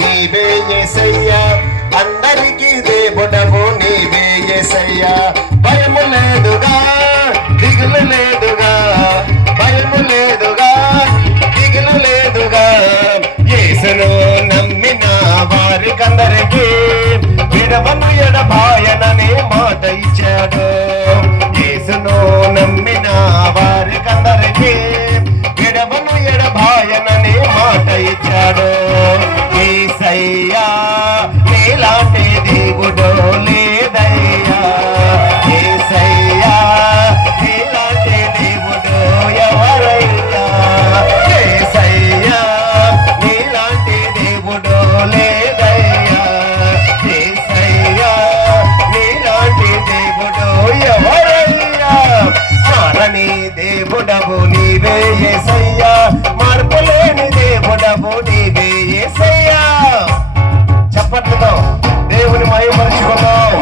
నీవే యేసయ్యా, అందరికీ దేవుడవు నీవే యేసయ్యా. భయము లేదుగా, దిగులు లేదుగా, భయము లేదుగా, దిగులు లేదుగా. యేసును నమ్మిన వారికందరికీ విడవను ఎడబాయననే మాట ఇచ్చాడు. యేసును నమ్మిన వారికందరికీ విడవను ఎడబాయననే మాట ఇచ్చాడు. యేసయ్యా నీలాంటి దేవుడు లేదయ్యా, యేసయ్యా నీలాంటి దేవుడు ఎవరయ్యా, యేసయ్యా నీలాంటి దేవుడు లేదయ్యా, యేసయ్యా నీలాంటి దేవుడు ఎవరయ్యా. మారని దేవుడవు నీవే యేసయ్యా, మార్పులేని దేవుడవు నీవే యేసయ్యా. చప్పట్లతో దేవుని మహిమపరచుకుందాం.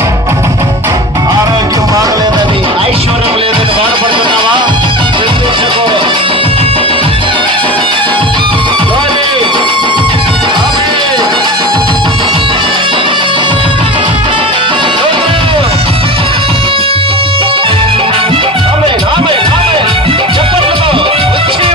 ఆరోగ్యం బాగలేదని, ఐశ్వర్యం లేదని బాధపడుతున్నావా? చింతించకు. చప్పట్లతో వచ్చి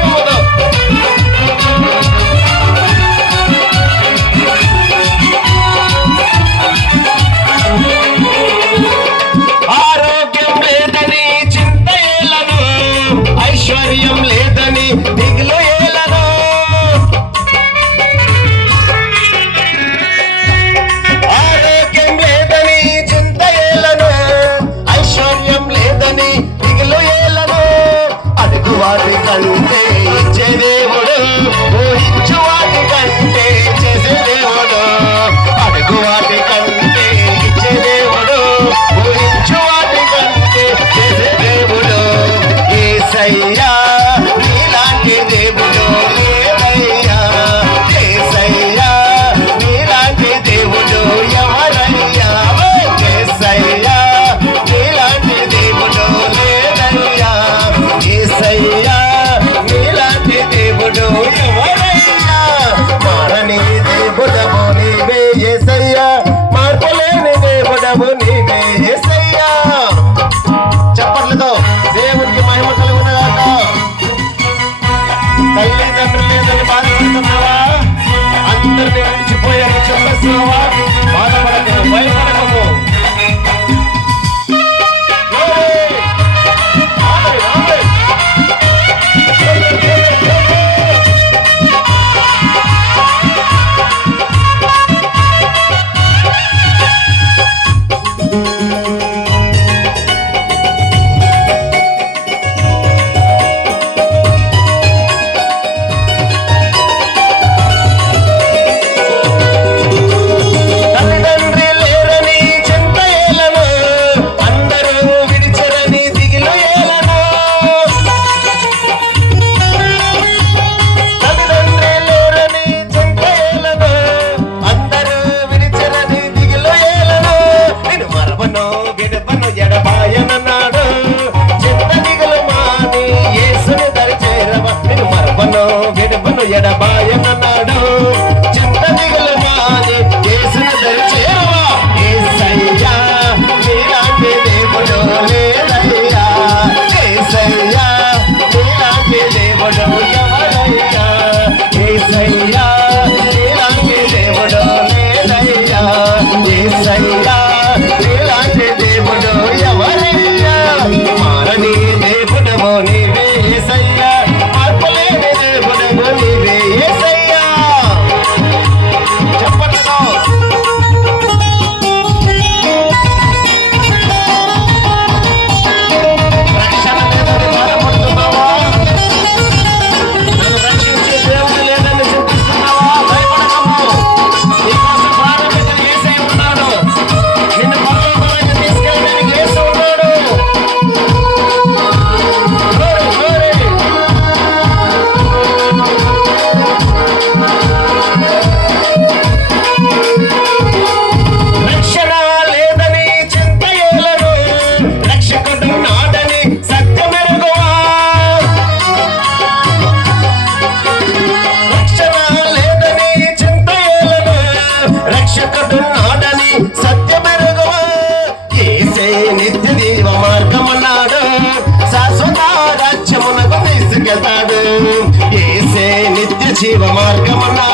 ఏసే నిత్య జీవ మార్గమన్నా